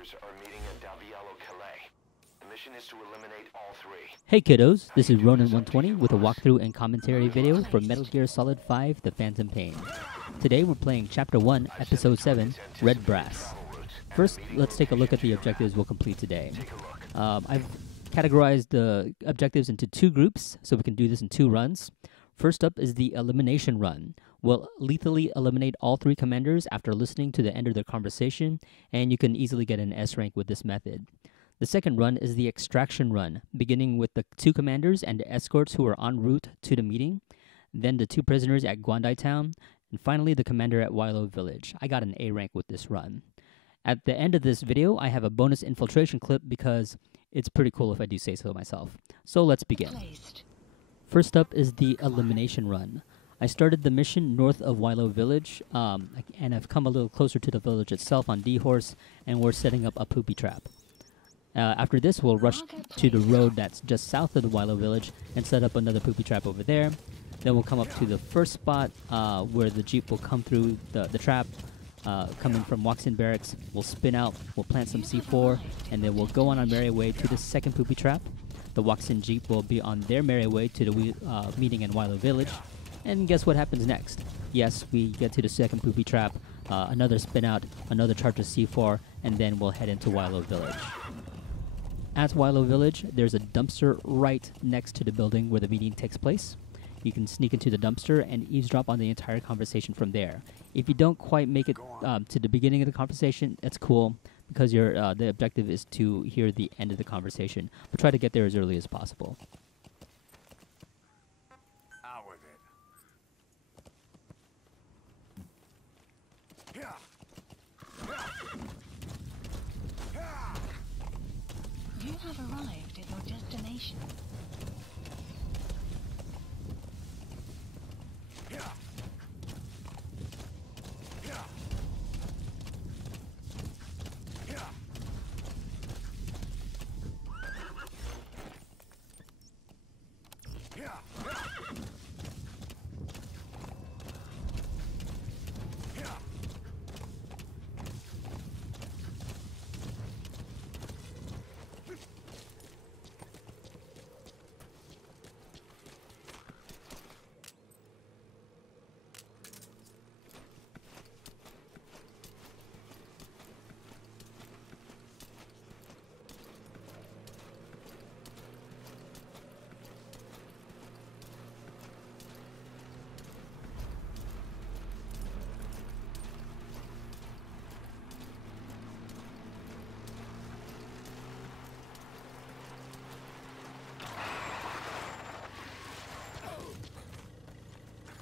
commanders are meeting at Wialo Village. The mission is to eliminate all three. Hey kiddos, this is Ronan120 with a walkthrough and commentary video for Metal Gear Solid 5 The Phantom Pain. Today we're playing Chapter 1, Episode 7, Red Brass. First, let's take a look at the objectives we'll complete today. I've categorized the objectives into two groups, so we can do this in two runs. First up is the Elimination Run. We'll lethally eliminate all three commanders after listening to the end of their conversation, and you can easily get an S rank with this method. The second run is the Extraction Run, beginning with the two commanders and the escorts who are en route to the meeting, then the two prisoners at Ghwandai Town, and finally the commander at Wialo Village. I got an A rank with this run. At the end of this video, I have a bonus infiltration clip because it's pretty cool if I do say so myself. So let's begin. First up is the Elimination Run. I started the mission north of Wialo Village, and I've come a little closer to the village itself on D-Horse, and we're setting up a poopy trap. After this, we'll rush to the road that's just south of the Wialo Village and set up another poopy trap over there. Then we'll come up to the first spot where the jeep will come through the trap, coming from Wakh Sind Barracks. We'll spin out, we'll plant some C4, and then we'll go on our merry way to the second poopy trap. The Wakh Sind jeep will be on their merry way to the meeting in Wialo Village. And guess what happens next? Yes, we get to the second poopy trap, another spin out, another charge of C4, and then we'll head into Wialo Village. At Wialo Village, there's a dumpster right next to the building where the meeting takes place. You can sneak into the dumpster and eavesdrop on the entire conversation from there. If you don't quite make it to the beginning of the conversation, that's cool, because the objective is to hear the end of the conversation. But try to get there as early as possible. Out with it. You have arrived at your destination.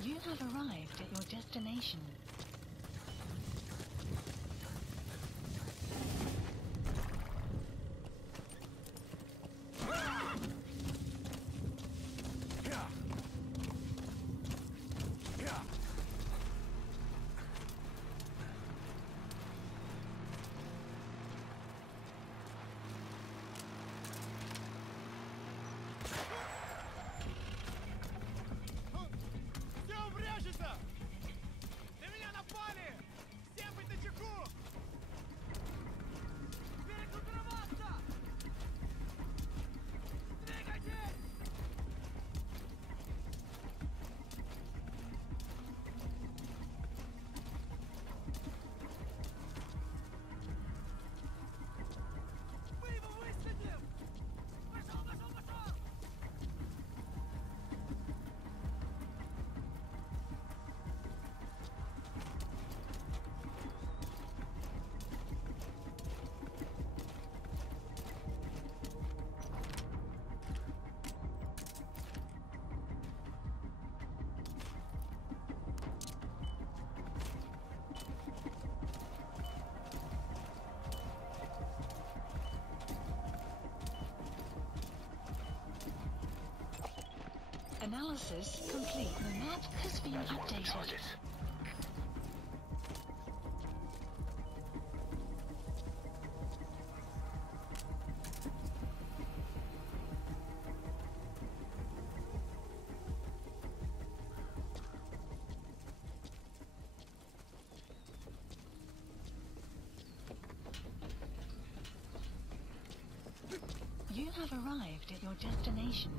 You have arrived at your destination. Analysis complete. The map has been updated. have arrived at your destination.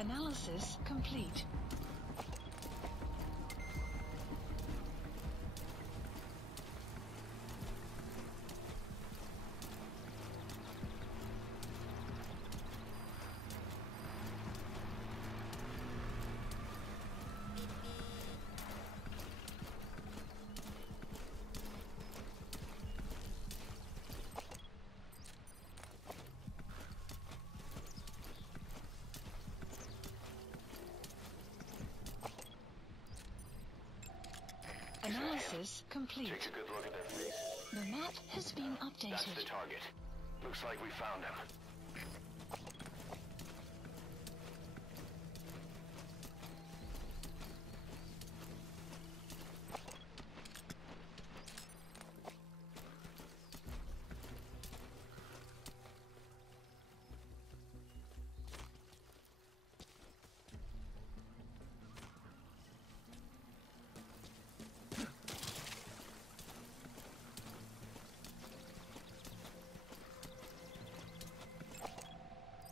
Analysis complete. Analysis complete. Take a good look at that face. The map has been updated. That's the target. Looks like we found him.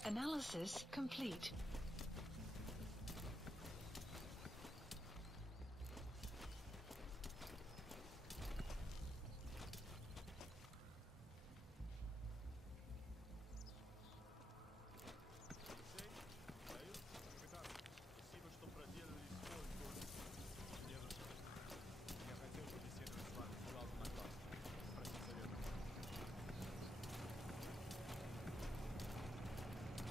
Analysis complete.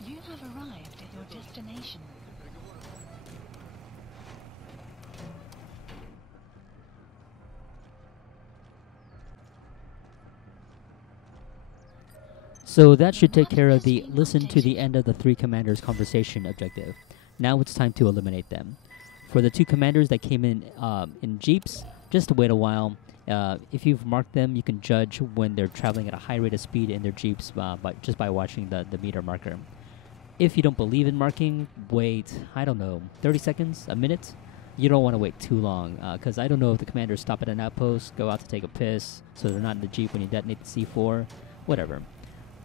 You have arrived at your destination. So that should take care of the listen to the end of the three commanders' conversation objective. Now it's time to eliminate them. For the two commanders that came in jeeps, just wait a while. If you've marked them, you can judge when they're traveling at a high rate of speed in their jeeps just by watching the meter marker. If you don't believe in marking, wait, I don't know, 30 seconds, a minute? You don't want to wait too long, because I don't know if the commanders stop at an outpost, go out to take a piss, so they're not in the jeep when you detonate the C4, whatever.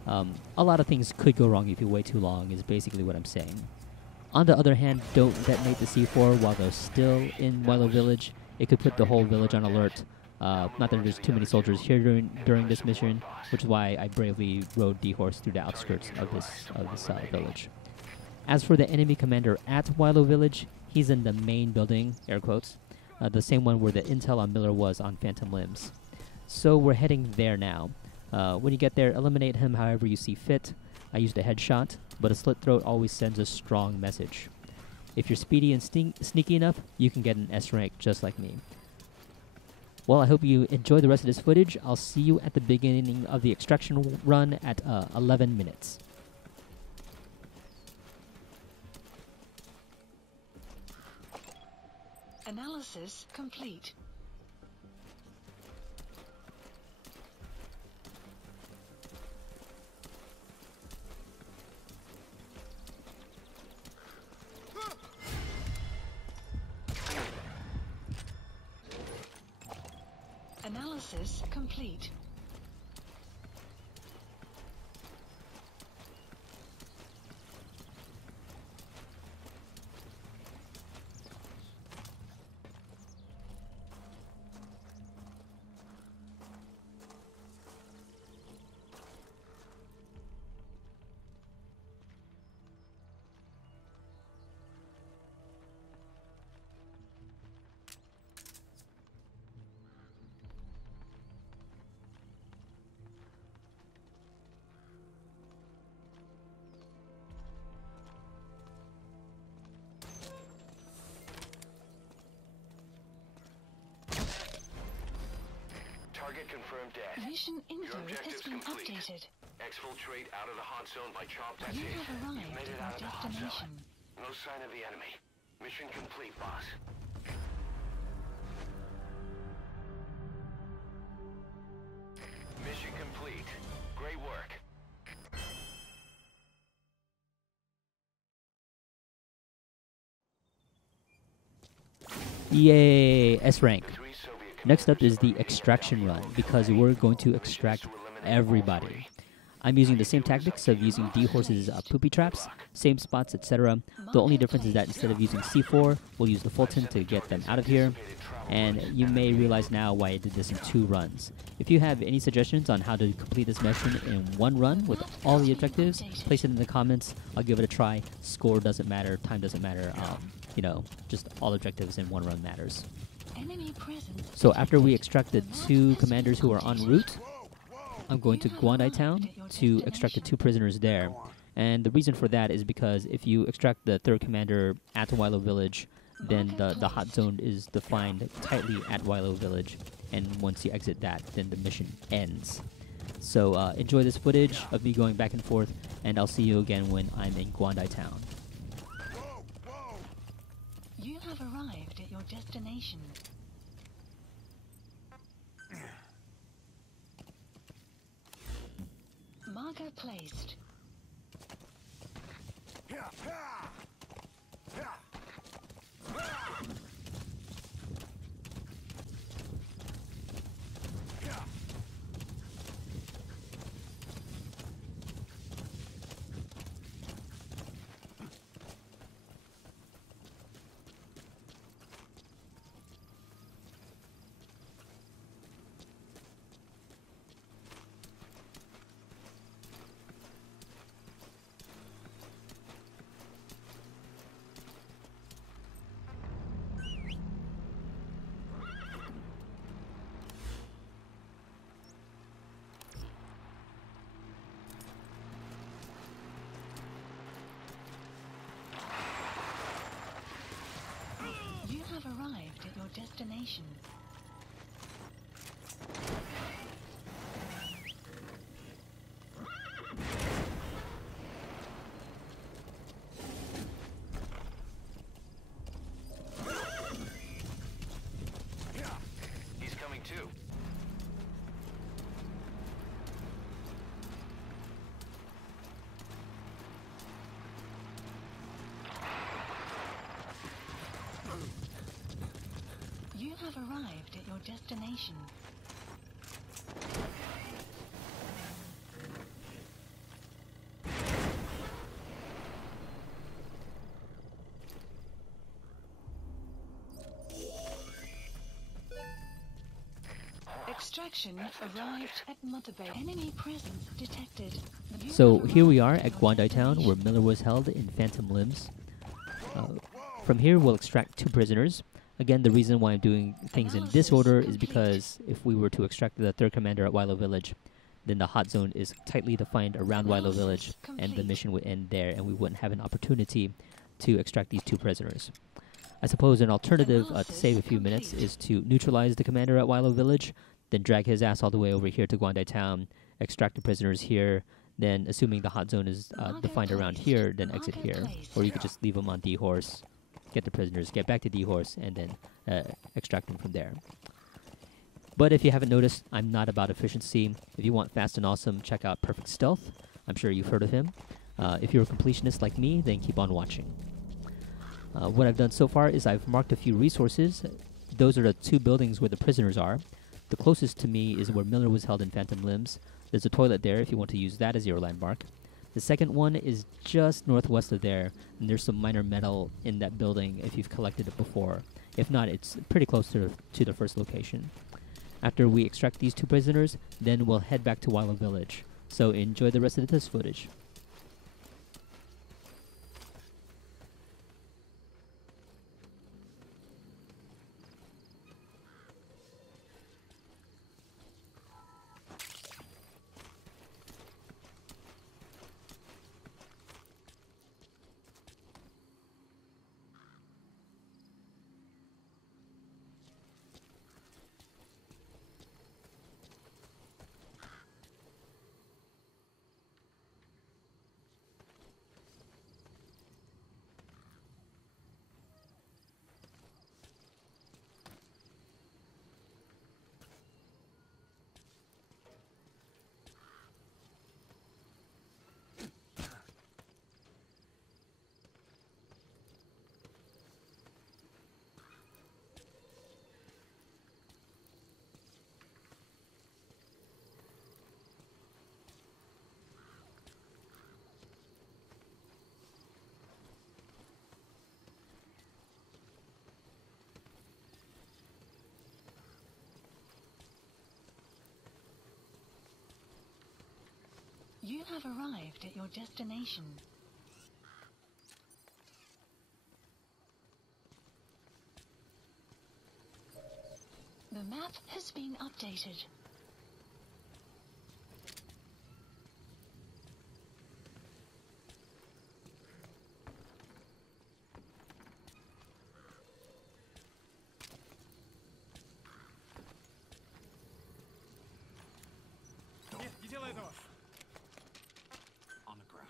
A lot of things could go wrong if you wait too long, is basically what I'm saying. On the other hand, don't detonate the C4 while they're still in Wialo Village. It could put the whole village on alert. Not that there's too many soldiers here during this mission, which is why I bravely rode D-Horse through the outskirts of this village. As for the enemy commander at Wialo Village, he's in the main building, air quotes, the same one where the intel on Miller was on Phantom Limbs. So we're heading there now. When you get there, eliminate him however you see fit. I used a headshot, but a slit throat always sends a strong message. If you're speedy and sneaky enough, you can get an S rank just like me. Well, I hope you enjoy the rest of this footage. I'll see you at the beginning of the extraction run at 11 minutes. Analysis complete. Analysis complete. confirmed dead. Mission Your info has objective's been complete. updated. Exfiltrate out of the hot zone by chop. That's You it. have You've arrived made at it out your of the hot destination. zone. No sign of the enemy. Mission complete, boss. Mission complete. Great work. Yay, S rank. The three Soviet Next up is the commanders are extraction meeting run, at because Wialo we're Village. going to The mission is extract to eliminate all everybody. three. I'm using the same tactics of using D-horses poopy traps, same spots, etc. The only difference is that instead of using C4, we'll use the Fulton to get them out of here. And you may realize now why I did this in 2 runs. If you have any suggestions on how to complete this mission in 1 run with all the objectives, place it in the comments. I'll give it a try. Score doesn't matter, time doesn't matter. You know, just all objectives in 1 run matters. Enemy presence So after we detected. extract the 2 commanders who are en route, I'm going to Ghwandai Town to extract the 2 prisoners there. And the reason for that is because if you extract the 3rd commander at Wialo Village, then the hot zone is defined tightly at Wialo Village. And once you exit that, then the mission ends. So enjoy this footage of me going back and forth, and I'll see you again when I'm in Ghwandai Town. You have arrived at your destination. Marker placed. You have arrived at your destination. He's coming too. You have arrived at your destination. Extraction arrived at Mother Bay. Enemy presence detected. You So have here we arrived are at at your Ghwandai Town, where destination. Miller was held in Phantom Limbs. From here, we'll extract 2 prisoners. Again, the reason why I'm doing things in this order is because if we were to extract the 3rd commander at Wialo Village, then the hot zone is tightly defined around Wialo Village, and the mission would end there, and we wouldn't have an opportunity to extract these 2 prisoners. I suppose an alternative to save a few minutes is to neutralize the commander at Wialo Village, then drag his ass all the way over here to Ghwandai Town, extract the prisoners here, then assuming the hot zone is defined around here, then exit here. Or you could just leave them on D-Horse, get the prisoners, get back to D-Horse, and then extract them from there. But if you haven't noticed, I'm not about efficiency. If you want fast and awesome, check out Perfect Stealth. I'm sure you've heard of him. If you're a completionist like me, then keep on watching. What I've done so far is I've marked a few resources. Those are the 2 buildings where the prisoners are. The closest to me is where Miller was held in Phantom Limbs. There's a toilet there if you want to use that as your landmark. The second one is just northwest of there, and there's some minor metal in that building if you've collected it before. If not, it's pretty close to the first location. After we extract these 2 prisoners, then we'll head back to Wialo Village. So enjoy the rest of this footage. You have arrived at your destination. The map has been updated. On the ground.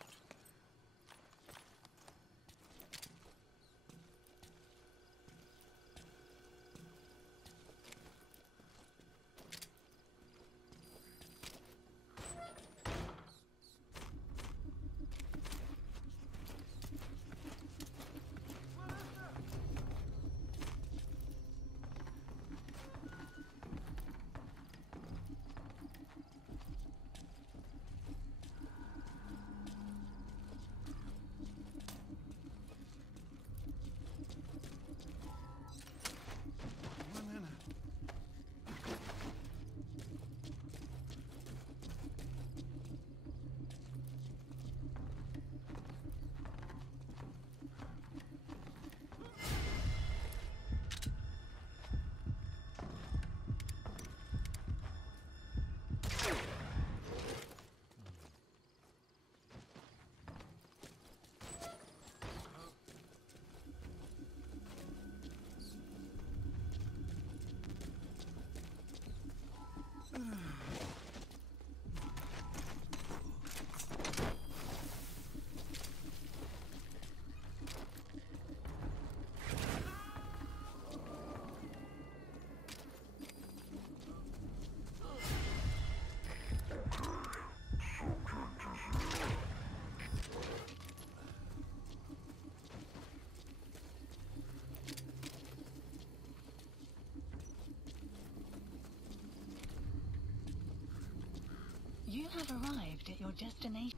You have arrived at your destination.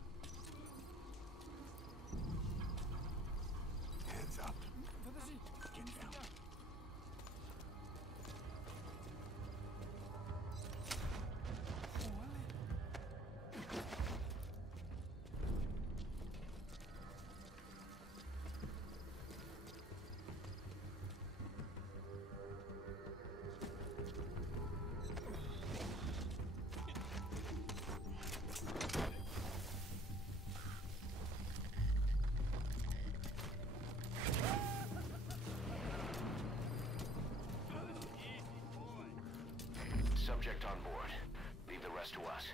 Hands up. Get down. Subject on board. Leave the rest to us.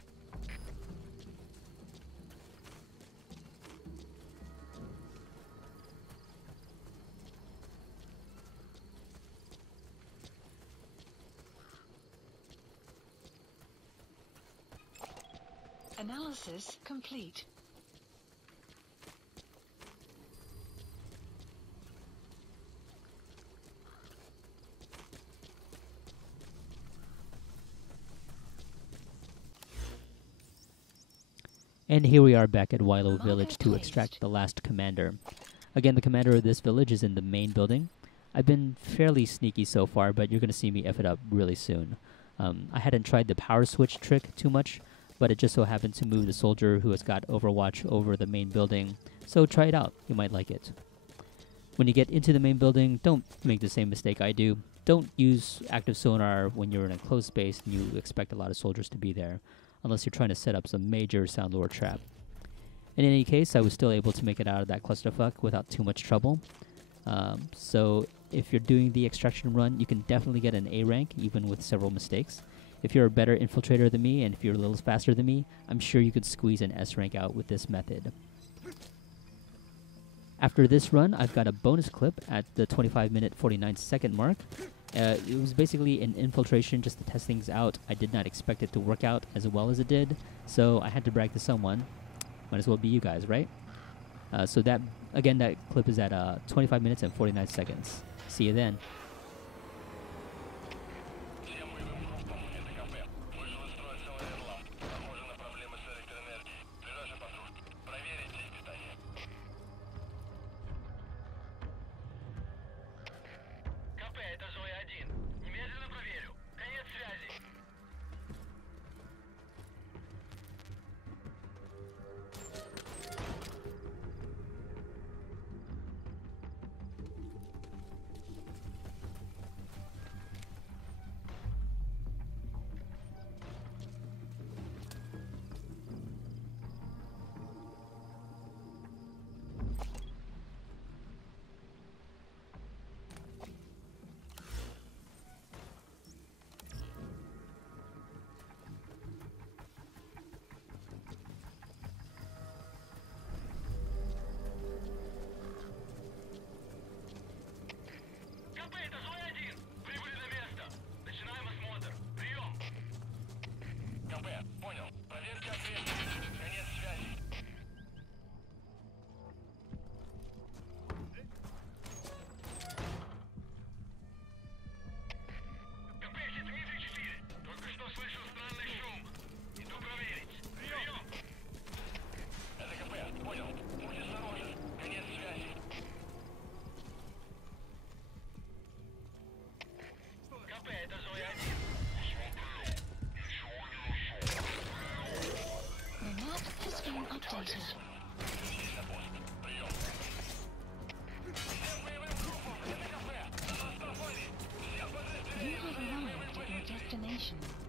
Analysis complete. And here we are back at Wialo Village to Market extract placed. the last commander. Again, the commander of this village is in the main building. I've been fairly sneaky so far, but you're going to see me F it up really soon. I hadn't tried the power switch trick too much, but it just so happened to move the soldier who has got Overwatch over the main building, so try it out. You might like it. When you get into the main building, don't make the same mistake I do. Don't use active sonar when you're in a closed space and you expect a lot of soldiers to be there, unless you're trying to set up some major sound lure trap. In any case, I was still able to make it out of that clusterfuck without too much trouble. So if you're doing the extraction run, you can definitely get an A rank, even with several mistakes. If you're a better infiltrator than me, and if you're a little faster than me, I'm sure you could squeeze an S rank out with this method. After this run, I've got a bonus clip at the 25-minute, 49-second mark. It was basically an infiltration just to test things out. I did not expect it to work out as well as it did, so I had to brag to someone. Might as well be you guys, right? So that, again, that clip is at 25 minutes and 49 seconds. See you then. location.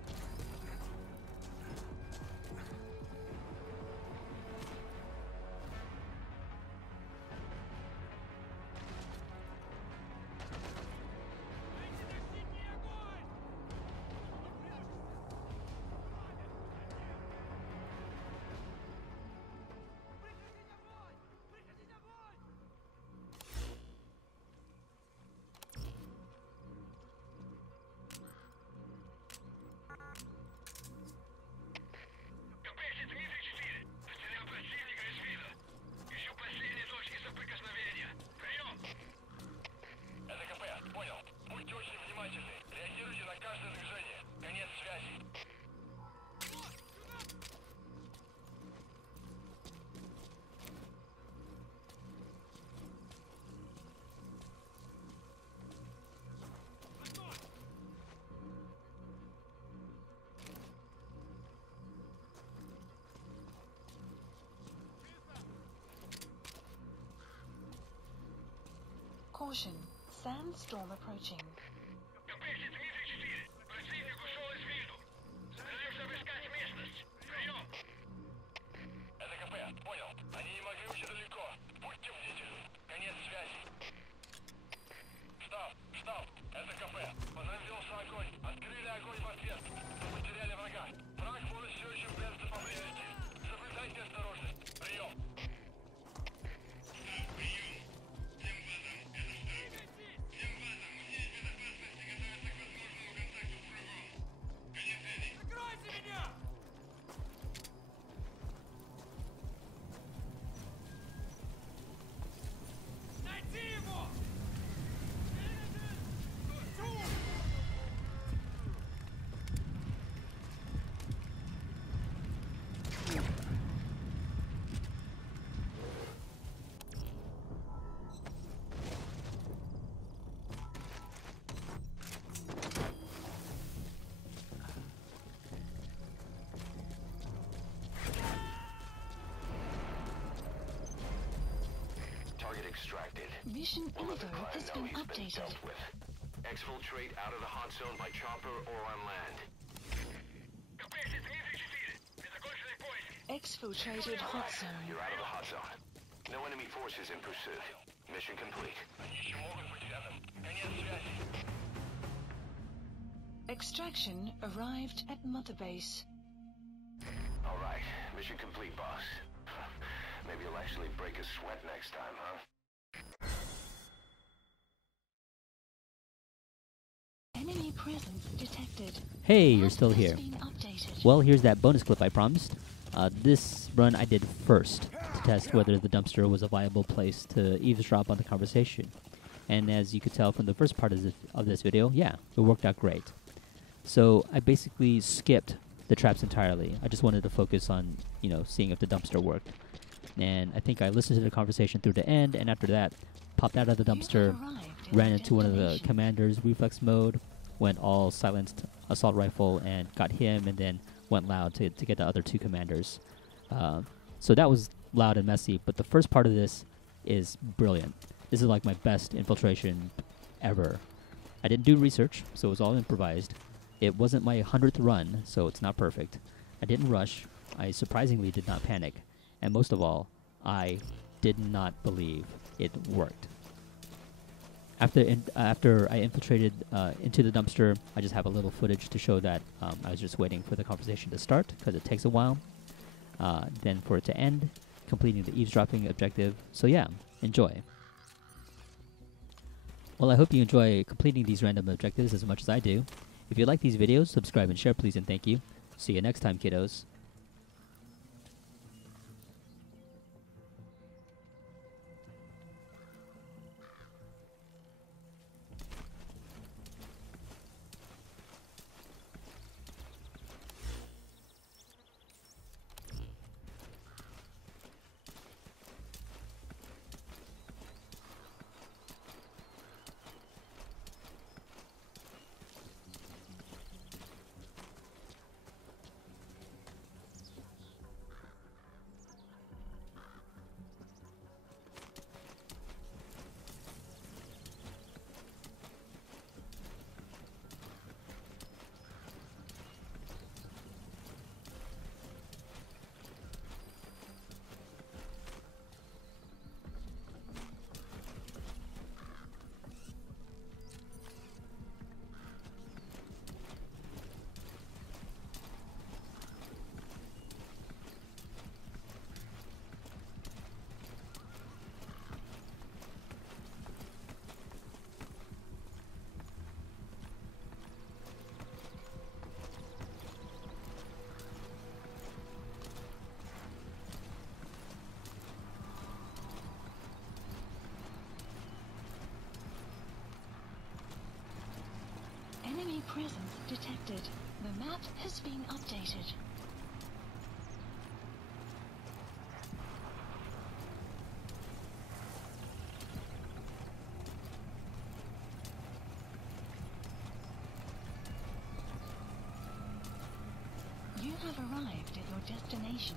Caution, sandstorm approaching. Extracted. Mission We'll let info the client has know been he's been updated. dealt with. Exfiltrate out of the hot zone by chopper or on land. Exfiltrated hot zone. You're out of the hot zone. No enemy forces in pursuit. Mission complete. Extraction arrived at Mother Base. All right. Mission complete, boss. Maybe you'll actually break a sweat next time, huh? Enemy presence detected. Hey, you're Map still has here. been updated. Well, here's that bonus clip I promised. This run I did first to test whether the dumpster was a viable place to eavesdrop on the conversation. And as you could tell from the first part of this video, yeah, it worked out great. So I basically skipped the traps entirely. I just wanted to focus on, seeing if the dumpster worked. And I think I listened to the conversation through the end, and after that, popped out of the dumpster, ran into one of the commander's reflex mode, went all silenced assault rifle and got him, and then went loud to get the other two commanders. So that was loud and messy, but the first part of this is brilliant. This is like my best infiltration ever. I didn't do research, so it was all improvised. It wasn't my 100th run, so it's not perfect. I didn't rush. I surprisingly did not panic. And most of all, I did not believe it worked. After I infiltrated into the dumpster, I just have a little footage to show that I was just waiting for the conversation to start, because it takes a while. Then for it to end, completing the eavesdropping objective. So yeah, enjoy. Well, I hope you enjoy completing these random objectives as much as I do. If you like these videos, subscribe and share, please, and thank you. See you next time, kiddos. presence detected. The map has been updated. You have arrived at your destination.